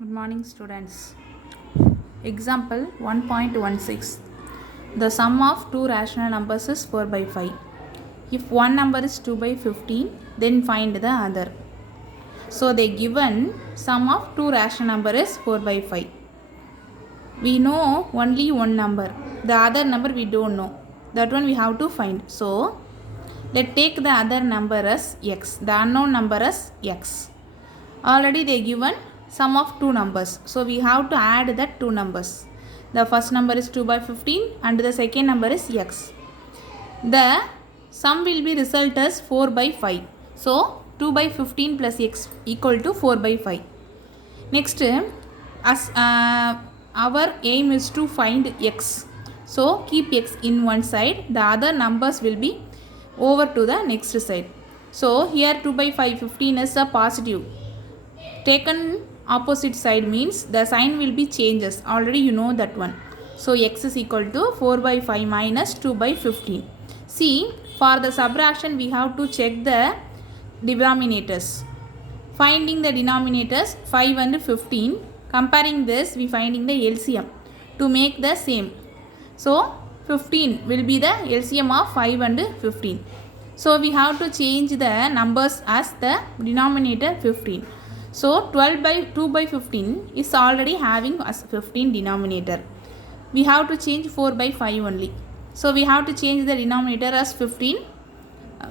Good morning, students. Example 1.16. The sum of two rational numbers is 4 by 5. If one number is 2 by 15, then find the other. So, the given sum of two rational number is 4 by 5. We know only one number. The other number we don't know. That one we have to find. So, let's take the other number as x. The unknown number as x. Already they given sum of two numbers. So we have to add that two numbers. The first number is 2 by 15 and the second number is x. The sum will be result as 4 by 5. So 2 by 15 plus x equal to 4 by 5. Next, as our aim is to find x. So keep x in one side. The other numbers will be over to the next side. So here 2 by 5, 15 is a positive. Taken opposite side means the sign will be changes. Already you know that one. So x is equal to 4 by 5 minus 2 by 15. See, for the subtraction we have to check the denominators. Finding the denominators 5 and 15. Comparing this, we finding the LCM to make the same. So 15 will be the LCM of 5 and 15. So we have to change the numbers as the denominator 15. So 12 by 2 by 15 is already having as 15 denominator. We have to change 4 by 5 only. So we have to change the denominator as 15.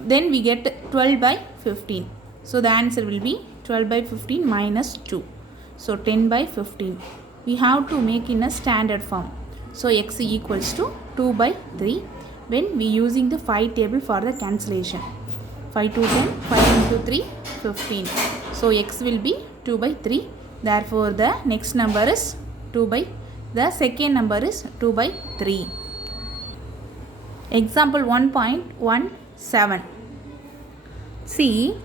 Then we get 12 by 15. So the answer will be 12 by 15 minus 2. So 10 by 15. We have to make in a standard form. So x equals to 2 by 3 when we using the 5 table for the cancellation. 5 to 10, 5 into 3, 15. So x will be 2 by 3. Therefore the next number is 2 by, the second number is 2 by 3. Example 1.17. See,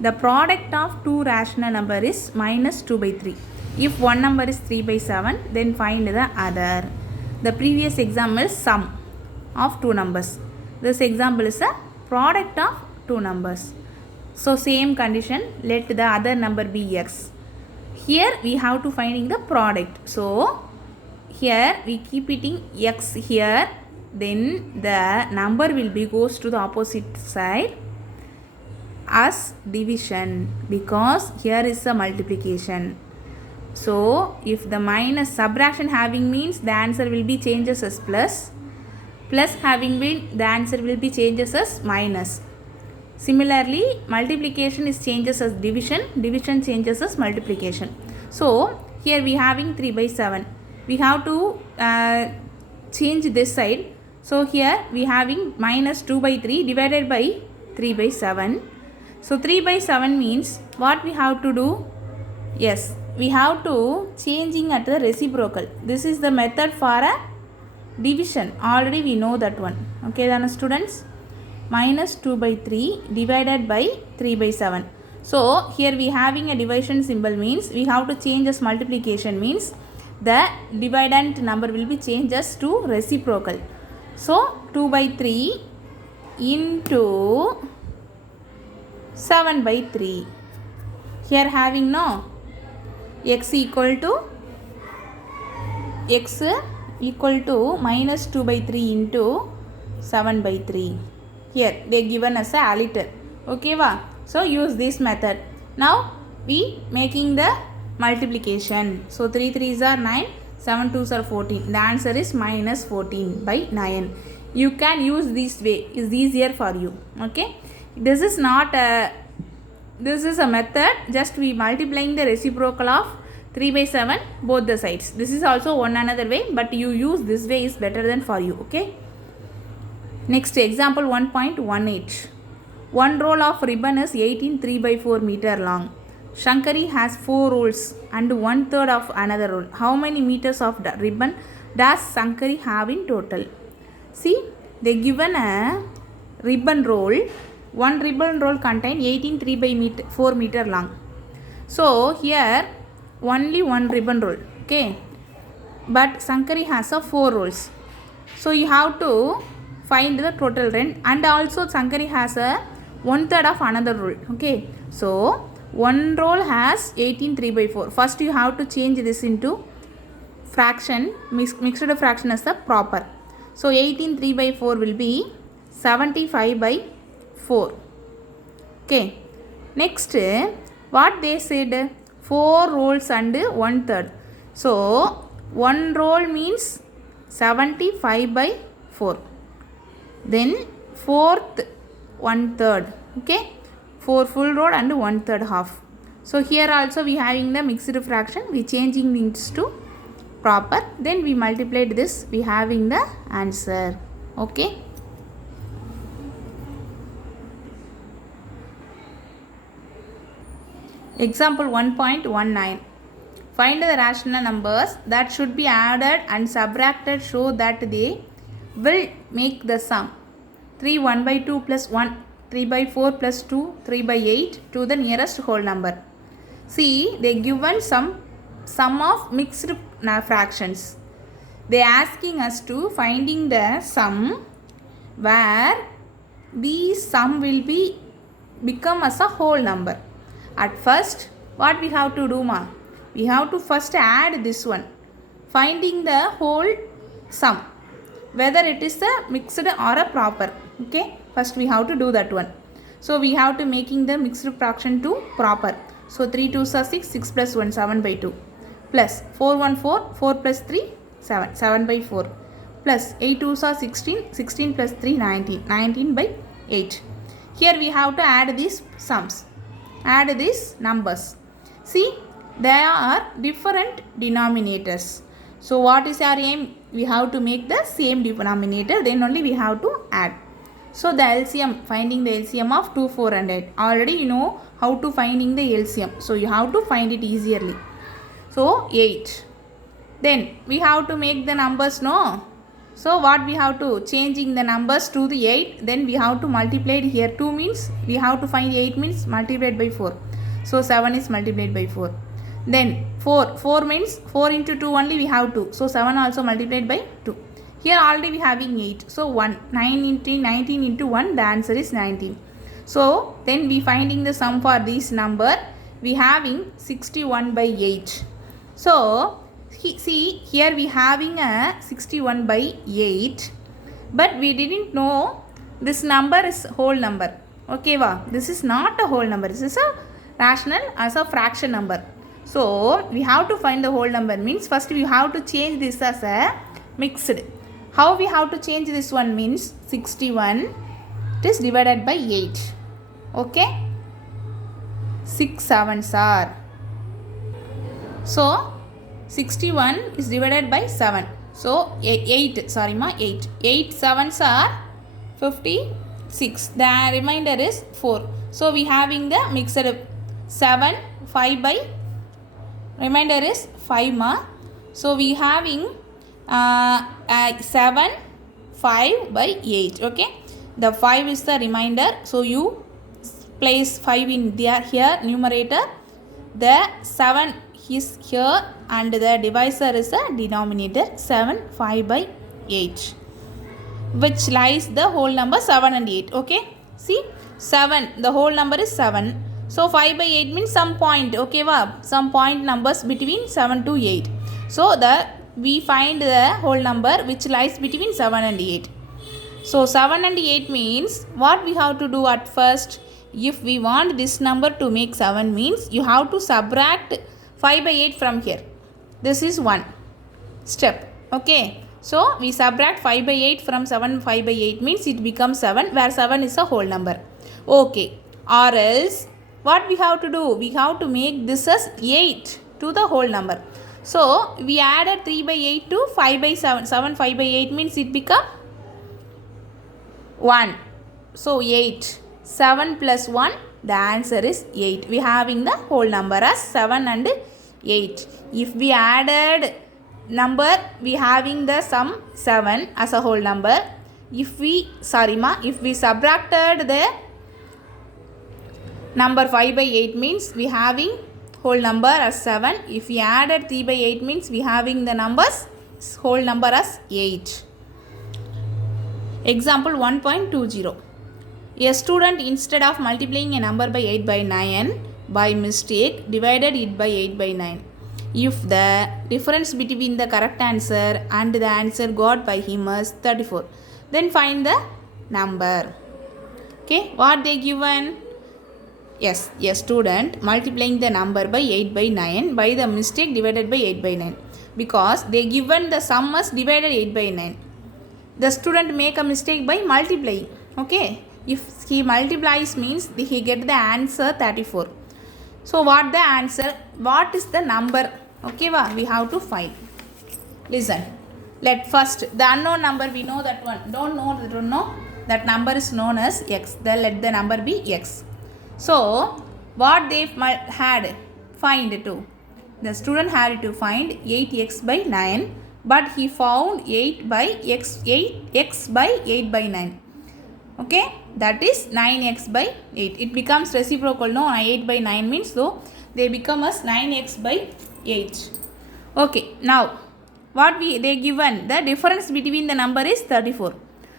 the product of two rational number is minus 2 by 3. If one number is 3 by 7, then find the other. The previous example is sum of two numbers. This example is a product of two numbers. So same condition, let the other number be x. Here we have to finding the product. So here we keep it x here, then the number will be goes to the opposite side as division, because here is a multiplication. So if the minus subtraction having means the answer will be changes as plus. Plus having been, the answer will be changes as minus. Similarly, multiplication is changes as division, division changes as multiplication. So here we having 3 by 7. We have to change this side. So here we having minus 2 by 3 divided by 3 by 7. So 3 by 7 means what we have to do? Yes, we have to changing at the reciprocal. This is the method for a division. Already we know that one. Okay then students, minus 2 by 3 divided by 3 by 7. So here we having a division symbol means we have to change as multiplication means the dividend number will be changes to reciprocal. So 2 by 3 into 7 by 3. Here having no x equal to minus 2 by 3 into 7 by 3. Here they given us a liter. Okay va? So use this method. Now we making the multiplication. So 3 3s are 9, 7 2s are 14. The answer is minus 14 by 9. You can use this way. It's easier for you. Okay. This is not a, this is a method. Just we multiplying the reciprocal of 3 by 7 both the sides. This is also one another way, but you use this way is better than for you. Okay. Next example 1.18. One roll of ribbon is 18 3 by 4 meter long. Shankari has 4 rolls and 1/3 of another roll. How many meters of the ribbon does Shankari have in total? See, they given a ribbon roll. One ribbon roll contain 18 3 by 4 meter long. So here only one ribbon roll. Okay. But Shankari has a 4 rolls. So you have to find the total rent, and also Shankari has a 1/3 of another roll. Okay. So one roll has 18 3 by 4. First you have to change this into fraction, mixed fraction as the proper. So 18 3 by 4 will be 75 by 4. Okay. Next, what they said, 4 rolls and 1/3. So 1 roll means 75 by 4. Then 4th 1/3. Okay. 4 full roll and 1/3 half. So here also we having the mixed fraction. We changing things to proper. Then we multiplied this. We having the answer. Okay. Example 1.19. Find the rational numbers that should be added and subtracted so that they will make the sum. 3 1 by 2 plus 1, 3 by 4 plus 2, 3 by 8 to the nearest whole number. See, they given some sum of mixed fractions. They asking us to finding the sum where the sum will be become as a whole number. At first, what we have to do, ma? We have to first add this one, finding the whole sum, whether it is a mixed or a proper. Okay, first we have to do that one. So we have to making the mixed fraction to proper. So 3 2s are 6, 6 plus 1, 7 by 2, plus 4 1 4, 4 plus 3, 7, 7 by 4, plus 8 2s are 16, 16 plus 3, 19, 19 by 8. Here we have to add these sums, add these numbers. See, there are different denominators. So what is our aim? We have to make the same denominator, then only we have to add. So the LCM, finding the LCM of 2, 4 and 8. Already you know how to finding the LCM. So you have to find it easily. So 8. Then we have to make the numbers, no? So what we have to, changing the numbers to the 8. Then we have to multiply it here. 2 means we have to find 8 means multiplied by 4. So 7 is multiplied by 4. Then 4. 4 means 4 into 2 only we have 2. So 7 also multiplied by 2. Here already we having 8. So 1. 19 into 1, the answer is 19. So then we finding the sum for this number. We having 61 by 8. So see, here we having a 61 by 8. But we didn't know this number is whole number. Okay, wow. This is not a whole number. This is a rational as a fraction number. So we have to find the whole number, means first we have to change this as a mixed. How we have to change this one means 61, it is divided by 8. Okay, 6 7s are. So 61 is divided by 7. So 8, sorry ma, 8. 8 7s are 56. The remainder is 4. So we having the mixed 7, 5 by, remainder is 5 ma. So we having 7, 5 by 8. Okay, the 5 is the remainder. So you place 5 in there, here numerator. The 7 is here and the divisor is the denominator. 7 5 by 8, which lies the whole number 7 and 8. Okay, see, 7, the whole number is 7. So 5 by 8 means some point. Okay, some point numbers between 7 to 8. So we find the whole number which lies between 7 and 8. So 7 and 8 means what we have to do at first. If we want this number to make 7 means you have to subtract 5 by 8 from here. This is one step. Okay, so we subtract 5 by 8 from 7. 5 by 8 means it becomes 7, where 7 is a whole number. Okay, or else what we have to do? We have to make this as 8 to the whole number. So we added 3 by 8 to 5 by 7. 7 5 by 8 means it become 1. So 8. 7 plus 1, the answer is 8. We having the whole number as 7 and 8. If we added number, we having the sum 7 as a whole number. If we, if we subtracted the number 5 by 8 means we having whole number as 7. If we added 3 by 8 means we having the numbers whole number as 8. Example 1.20. A student, instead of multiplying a number by 8 by 9, by mistake divided it by 8 by 9. If the difference between the correct answer and the answer got by him is 34, then find the number. Okay, what they given? Yes, a student multiplying the number by 8 by 9 by the mistake divided by 8 by 9, because they given the sum as divided 8 by 9. The student make a mistake by multiplying. Okay, if he multiplies means he get the answer 34. So what the answer, what is the number? Okay, we have to find. Listen, let first the unknown number, we know that one, don't know that number is known as x, then let the number be x. So what they had find to, the student had to find 8x by 9, but he found 8 by x by 8 by 9. Okay, that is 9x by 8. It becomes reciprocal, no? 8 by 9 means, so they become as 9x by 8. Okay, now what they given, the difference between the number is 34.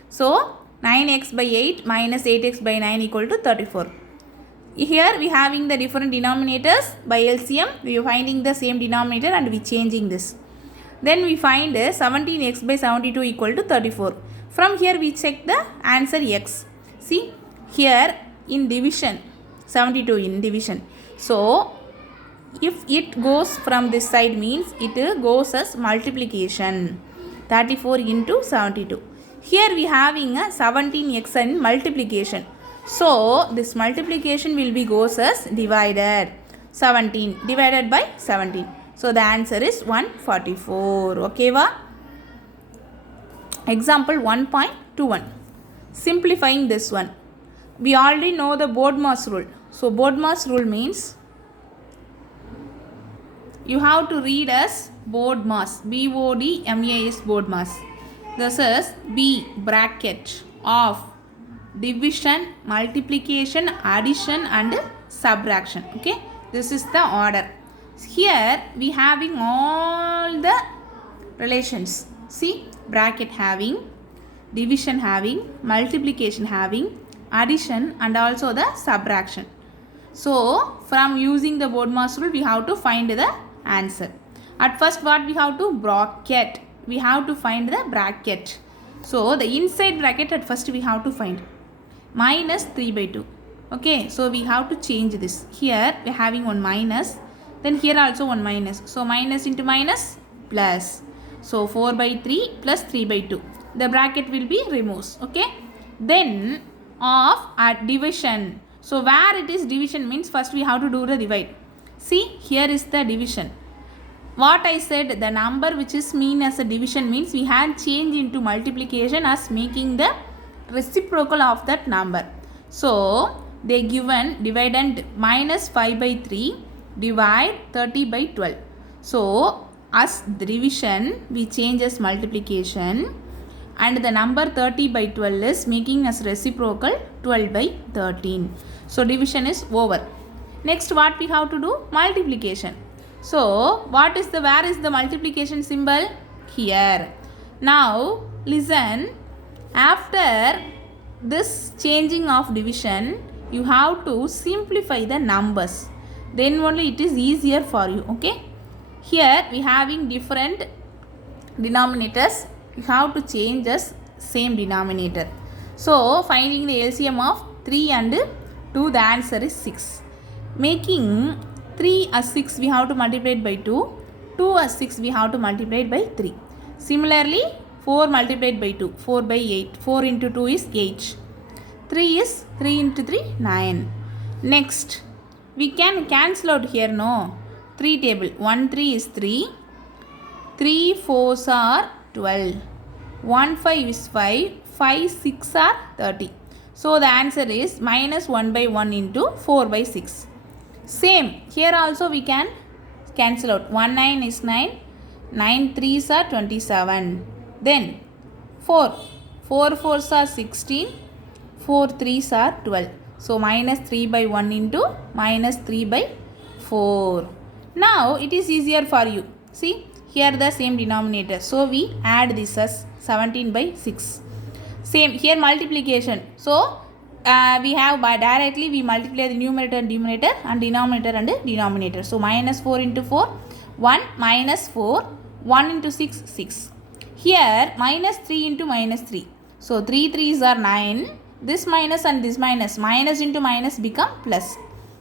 So 9x by 8 minus 8x by 9 equal to 34. Here we having the different denominators. By LCM we are finding the same denominator and we changing this. Then we find 17x by 72 equal to 34. From here we check the answer x. See here in division, 72 in division. So if it goes from this side means it goes as multiplication, 34 into 72. Here we having a 17x in multiplication. So this multiplication will be goes as divided, 17 divided by 17. So the answer is 144. Okay, Example 1.21. Simplifying this one. We already know the BODMAS rule. So BODMAS rule means you have to read as BODMAS, BODMAS, BODMAS. This is B bracket of division, multiplication, addition and subtraction. Okay, this is the order. Here we having all the relations. See, bracket having, division having, multiplication having, addition and also the subtraction. So from using the BODMAS rule we have to find the answer. At first what we have to bracket, we have to find the bracket. So the inside bracket at first we have to find minus 3 by 2. Okay, so we have to change this. Here we are having one minus, then here also one minus. So minus into minus plus. So 4 by 3 plus 3 by 2. The bracket will be removed. Okay, then of division. So where it is division means first we have to do the divide. See, here is the division. What I said, the number which is mean as a division means we had change into multiplication as making the reciprocal of that number. So they given dividend minus 5 by 3 divide 30 by 12. So as division we change as multiplication, and the number 30 by 12 is making as reciprocal 12 by 13. So division is over. Next what we have to do? Multiplication. So what is the, where is the multiplication symbol? Here. Now listen, after this changing of division you have to simplify the numbers, then only it is easier for you. Okay, here we having different denominators, you have to change as same denominator. So finding the LCM of 3 and 2, the answer is 6. Making 3 as 6 we have to multiply it by 2, 2 as 6 we have to multiply it by 3. Similarly 4 multiplied by 2, 4 by 8, 4 into 2 is 8, 3 is 3 into 3, 9. Next we can cancel out here, no? 3 table, 1 3 is 3, 3 4s are 12, 1 5 is 5, 5 6 are 30. So the answer is minus 1 by 1 into 4 by 6. Same here also we can cancel out. 1 9 is 9, 9 3s are 27. Then 4 4s are 16, 4 3s are 12. So minus 3 by 1 into minus 3 by 4. Now it is easier for you. See, here the same denominator. So we add this as 17 by 6. Same here multiplication. So we have by directly we multiply the numerator and denominator and denominator and denominator. So minus 4 into 4, 1 minus 4, 1 into 6, 6. Here minus 3 into minus 3. So 3 3s are 9. This minus and this minus. Minus into minus become plus.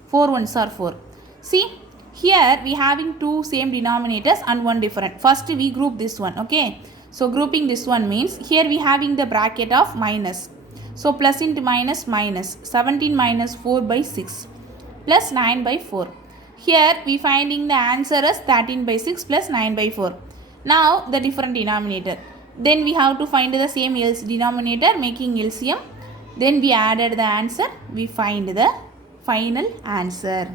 4 1s are 4. See, here we having two same denominators and one different. First we group this one. Okay. So grouping this one means here we having the bracket of minus. So plus into minus minus. 17 minus 4 by 6 plus 9 by 4. Here we finding the answer as 13 by 6 plus 9 by 4. Now the different denominator. Then we have to find the same denominator making LCM. Then we added the answer. We find the final answer.